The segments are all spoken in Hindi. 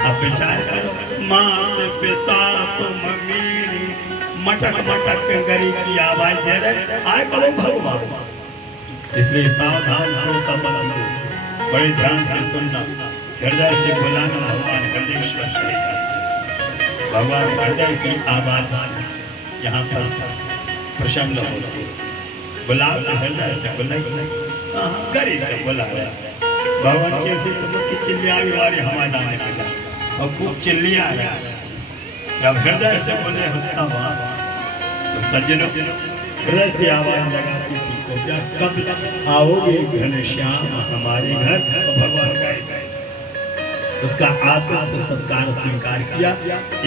अब विचार करो, मात पिता तुम मेरी, मटक मटक के गरी की आवाज दे रहे आए करो भगवान। इसलिए सावधान श्रोता बंधु, बड़े ध्यान से सुनना, हृदय से बुलाना, भगवान हृदयेश्वर से भगवान हृदय की आवाज यहाँ पर प्रसन्न होती है। बुलाओ तो हृदय से बुलाई, गरी से बुला रहे भगवान कैसे तुमकी चिल्लियाँ भी वाले हमारे नाम मिला और खूब चिल्लियाँ है। जब हृदय से बोले होता बात तो सज्जनों हृदय से आवाज लगाती थी, तो जब कब आओगे घनश्याम हमारे घर, तो भगवान गए उसका आदर से सत्कार स्वीकार किया।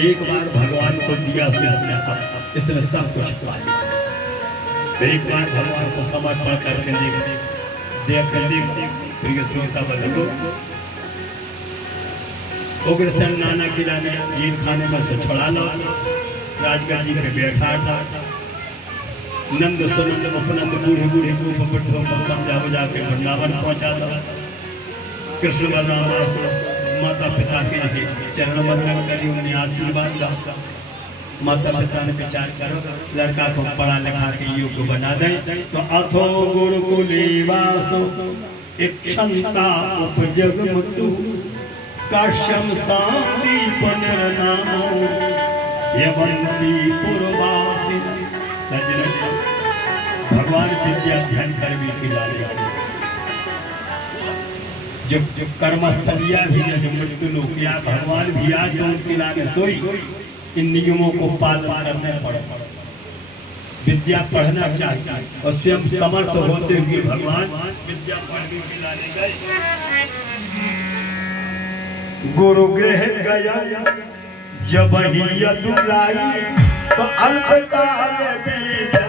एक बार भगवान को दिया इसने सब कुछ पा लिया। तो एक बार भगवान को समर्पण करके देख श्रोता बंधु, उग्रसेन नाना खिलाने जीन खाने में से छोड़ा लो, राजगद्दी पे बैठा था। नंद सुनंद उपनंद बूढ़े बूढ़े को समझा बुझा के वृंदावन पहुंचा था। कृष्ण बलराम माता पिता के चरण वंदन करी, उन्हें आशीर्वाद दिया। माता पिता ने विचार करो लड़का को पढ़ा लिखा के योग्य बना दे, तो अथो गुरुकुलीवासो इक्षंता उपजगमतु काश्यम शांति पुनर्नामो यवंती पूर्वासी। सज्जन भगवान विद्या ध्यान कर भी खिलाने जो कर्मस्थलिया भी है, जो मृत्यु लोग या भगवान भी आज जो उनके लाने सोई, इन नियमों को पालन करने पड़े। विद्या पढ़ना चाहिए और स्वयं समर्थ होते हुए भगवान विद्या पढ़ने के लाने गए। गुरु गृह गया जब ही यदुलाई, तो अल्पकाल विद्या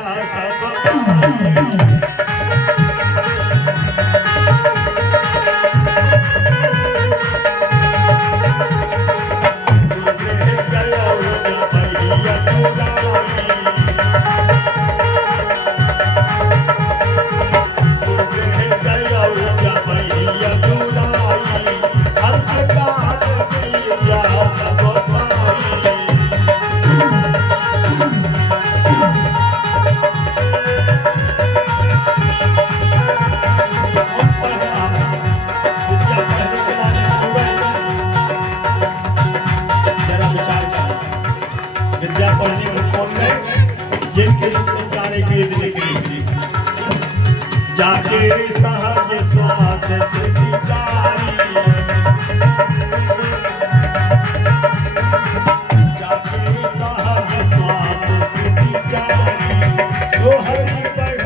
सब जाके सहज श्वास सुधिकारी, जाके सहज श्वास सुधिकारी, तो हरि बढ़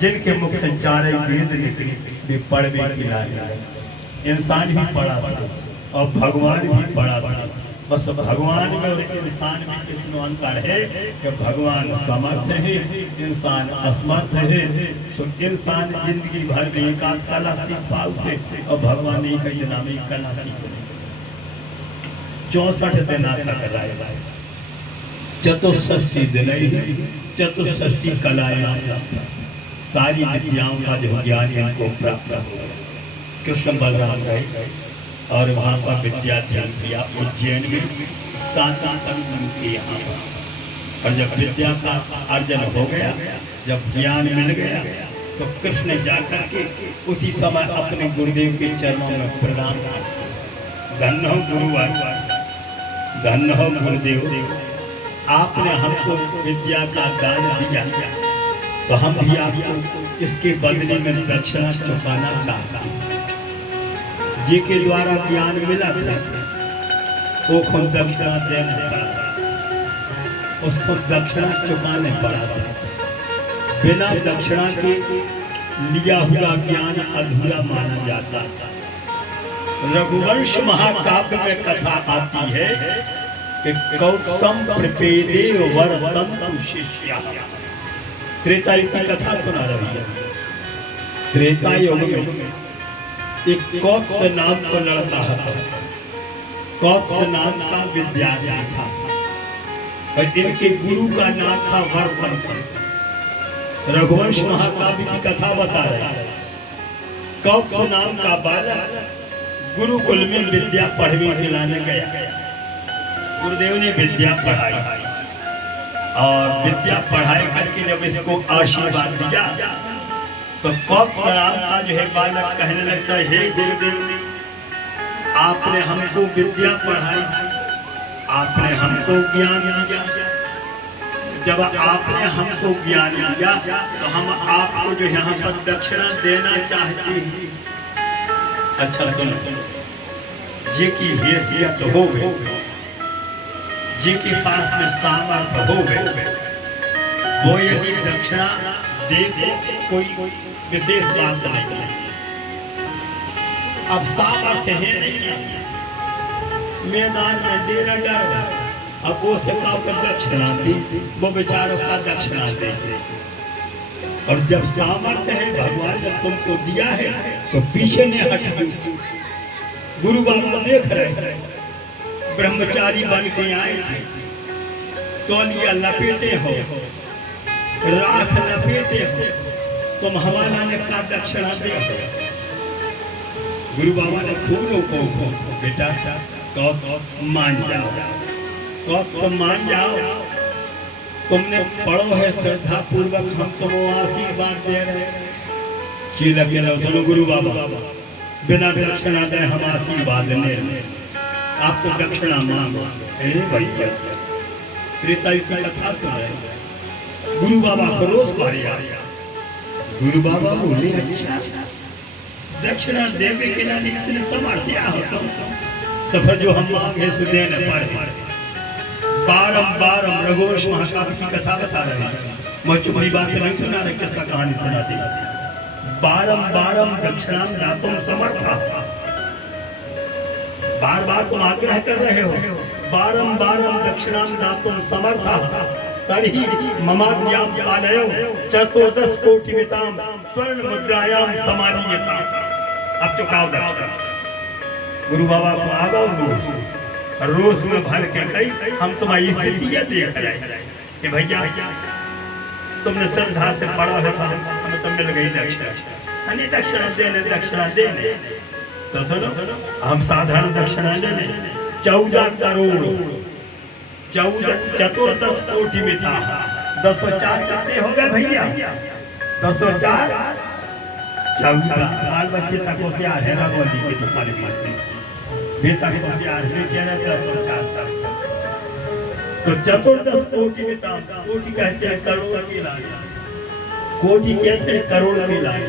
जिनके मुख से चारे वेद निकले वे पढ़ भी खिलाए। इंसान भी पढ़ा था और भगवान भी पढ़ा था। बस भगवान में और इंसान में कितना अंतर है कि भगवान समर्थ है, इंसान असमर्थ है। तो इंसान जिंदगी भर में एक आध कला सीख पाते और भगवान एक ही दिन में कला सीख 64 दिन तक रहे। चतुष्षष्टि दिन चतुष्षष्टि कलाएं सारी विद्याओं का जो ज्ञान इनको प्राप्त हो। कृष्ण बलराम गए और वहाँ पर विद्या ध्यान किया उज्जैन में 7 के यहाँ पर। और जब विद्या का अर्जन हो गया, जब ज्ञान मिल गया, तो कृष्ण जाकर के उसी समय अपने गुरुदेव के चरणों में प्रणाम करते। धन्य हो गुरुवर, धन्य हो गुरुदेव, आपने हमको विद्या का दान दिया, तो हम भी आपको इसके बदले में दक्षिणा चुकाना चाहते हैं। जिसके द्वारा ज्ञान मिला था वो खुद दक्षिणा देना पड़ा, उसको दक्षिणा चुकाने पड़ा था। बिना दक्षिणा के लिया हुआ ज्ञान अधूरा माना जाता था। रघुवंश महाकाव्य में कथा आती है कि कौसम प्रपेदे वर्तन्तु शिष्या। त्रेता युग की कथा सुना रहा है। त्रेता युग में एक कौत्स नाम का लड़का था। कौत्स नाम का विद्यार्थी था और इनके गुरु का नाम था वर्तंत। रघुवंश महाकाव्य की कथा बता रहे हैं। कौत्स नाम का बालक गुरुकुल में विद्या पढ़ने के लाने गया। गुरुदेव ने विद्या पढ़ाई और विद्या पढ़ाई करके जब इसको आशीर्वाद दिया तो कौत्स नाम का जो है बालक कहने लगता है, हे गुरुदेव, आपने हमको विद्या पढ़ाई, आपने हमको ज्ञान दिया। जब आपने हमको ज्ञान दिया तो हम आपको जो यहाँ पर दक्षिणा देना चाहते हैं। अच्छा सुनो, जे की हैसियत हो गई, जे के पास में सामर्थ्य हो गए, वो यदि दक्षिणा दे कोई विशेष बात नहीं। अब सामर्थ्य है नहीं, मैदान में डेरा डर, अब वो से दक्षिणा दी, वो बेचारों का दक्षिणा दे। और जब सामर्थ्य है, भगवान ने तुमको दिया है तो पीछे ने हट। गुरु बाबा देख रहे, ब्रह्मचारी बन के आए थे, तौलिया लपेटे हो, राख लपेटे हो, तुम हमारा ने का दक्षिणा दे। गुरु बाबा ने खूब लोगों को, बेटा कौत्स मान जाओ, कौत्स मान जाओ, तुमने पढ़ो है श्रद्धा पूर्वक, हम तुमको आशीर्वाद दे रहे। चीला के लो, सुनो गुरु बाबा, बिना दक्षिणा दे हम आशीर्वाद ले, आप तो दक्षिणा मांगो। भैया त्रेता युग की कथा सुन रहे। गुरु बाबा को रोज बारी आया। गुरु बाबा बोले, अच्छा दक्षिणा देवे के नानी इतने समर्थ्या हो तो फिर जो हम मांगे सो देने पर। बारंबार रघुवंश महाकाव्य की कथा बता रहे हैं। मैं चुपड़ी बात नहीं सुना रहे, किसका कहानी सुना दी। बारंबार दक्षिणा दातुम समर्था, बार बार तुम आग्रह कर रहे हो, बारंबार दक्षिणा दातुम समर्था तर्हि ममाज्ञां पालयो चतुर्दश कोटिमितां स्वर्ण मुद्रायां समानीयताम्। अब चुकाओ दक्षिणा। गुरु बाबा को आगाओ रोज में भर के गई, हम तुम्हारी स्थिति यह देख रहे कि भैया तुमने श्रद्धा से पढ़ा है, हमें तो मिल गई दक्षिणा। दक्षिणा देने, दक्षिणा देने तो सुनो, हम साधारण दक्षिणा ले लें 14 करोड़ 14 कोटि में था। 1004 कितने हो गए भैया? 1004 14 बाल बच्चे तक को प्यार है। रंगोली के तुम्हारे बेटा को प्यार है, क्या ना 1004 तो 14 कोटि में था। कोटि कहते हैं करोड़ की लाइन, कोटि कहते हैं करोड़ की लाइन।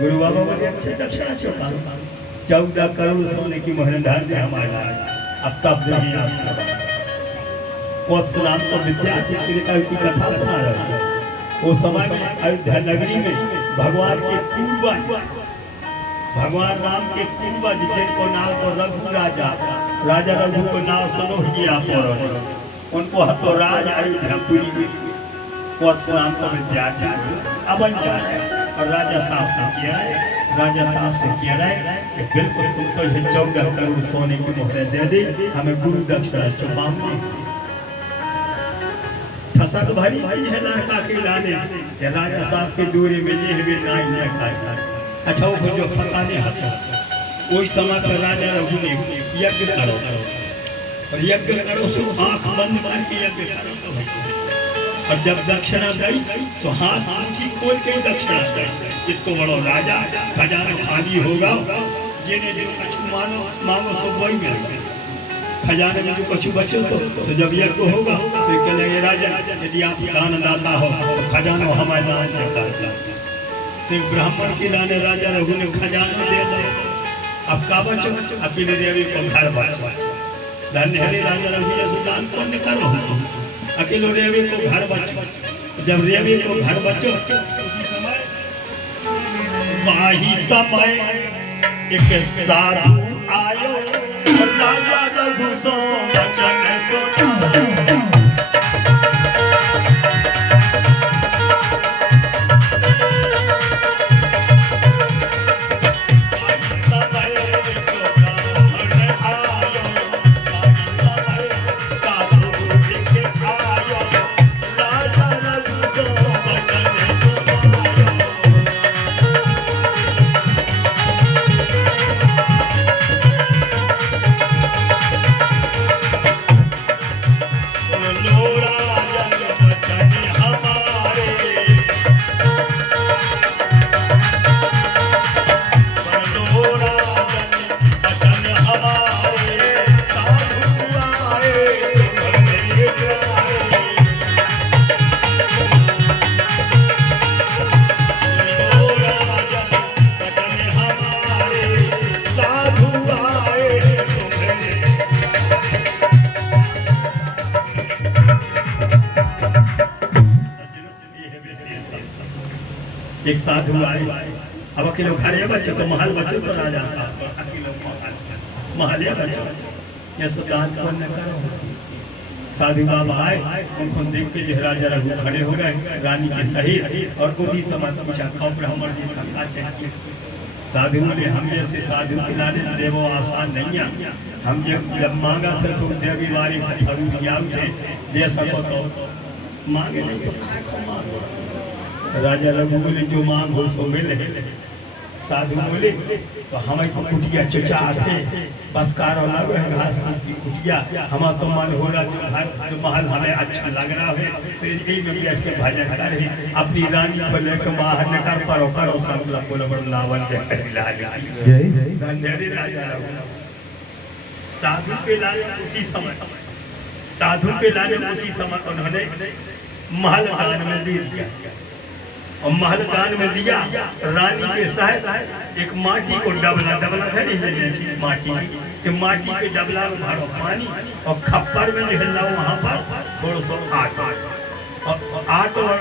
गुरु बाबा बोले, अच्छे दक्षिणा चुका 14 करोड़ सोने की मोहर धार दे हमारा। अब तब नहीं आपका कौत्स नाम तो विद्यार्थी त्रेता युग की कथा सुना रहा है। वो समय में अयोध्या नगरी में भगवान के पूर्वज, भगवान राम के पूर्वज जिनको नाम तो रघु राजा, राजा रघु को नाम सुनो जी आप, उनको हतो राज अयोध्यापुरी में कौत्स नाम का विद्यार्थी अब जा रहे और राजा साहब से किया है, राजा साहब से कह रहे कि बिल्कुल तुम तो ये 14 करोड़ सोने की मोहरें दे दी, हमें गुरु दक्षिणा चुकाओगे। फसा तो भारी है लड़का के लाने, राजा साहब के दूरी में ये भी नाई न खाए। अच्छा वो जो पता नहीं आता, कोई समय पर राजा रघु ने यज्ञ करो और यज्ञ करो सो आंख बंद करके यज्ञ करो। और जब दक्षिणा गई तो हाथ ऊंची खोल के दक्षिणा गई। इतना बड़ो राजा, खजाना खाली होगा, जिन्हें जो कछु मानो मांगो सो वही मिलेगा। खजाने में जो कछु बचो तो जब यज्ञ होगा तो कहेंगे राजा यदि आप दान दाता हो तो खजाना हमारे नाम से करता। तो ब्राह्मण के लाने राजा रघु ने खजाना दे दो। अब का बचो? अकेले देवी को घर बचो। धन्य हरे राजा रघु जैसे दान पुण्य करो, अकेले रेवी को घर बचो। जब रेवी को घर बचो उसी समय माही समय एक साधु आयो, राजा रघु सो वचन सुना। एक साधु आए, अब अकेले खड़े बच्चे तो महल बच्चे तो राजा साहब अकेले महल बच्चे ये तो दान पुण्य करो। साधु बाबा आए, उनको देख के जो राजा रघु खड़े हो गए रानी के सहित, और उसी समय पूछा कौन ब्राह्मण जी का चाहिए। साधु बोले हम जैसे साधु खिलाने देवो आसान नहीं है, हम जब मांगा था सो देवी वारी से दे सको तो मांगे नहीं तो मांगो। राजा रघु बोले जो मांग हो सो मिले। साधु बोले तो हमें तो कुटिया चचा थे बस कारो लगे है घास की कुटिया, हम तो मन हो रहा जो महल हमें अच्छा लग रहा है तो यही में बैठ के भजन करे, अपनी रानी को लेकर बाहर निकल करो करो सब बोलो लावन धन्य राजा रघु। साधु के लाने उसी समय उन्होंने महल दान में दे दिया, और महल दान में दिया रानी के साथ एक माटी को डबला था नहीं माटी के डबला में भरो पानी, और खप्पर में निकलना वहाँ पर थोड़ा सा आट और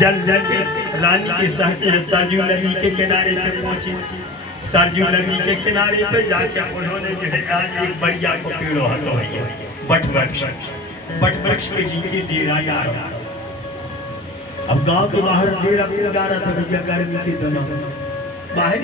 जल के रानी के साथ सरजू नदी के किनारे पे पहुंची। सरजू नदी के किनारे पे जाके उन्होंने जो है आज एक बढ़िया को पेड़ो हतो बट वृक्ष के नीचे डेरा डाला। अब गांव के बाहर डेरा डाला था भैया गर्मी के दिनों बाहर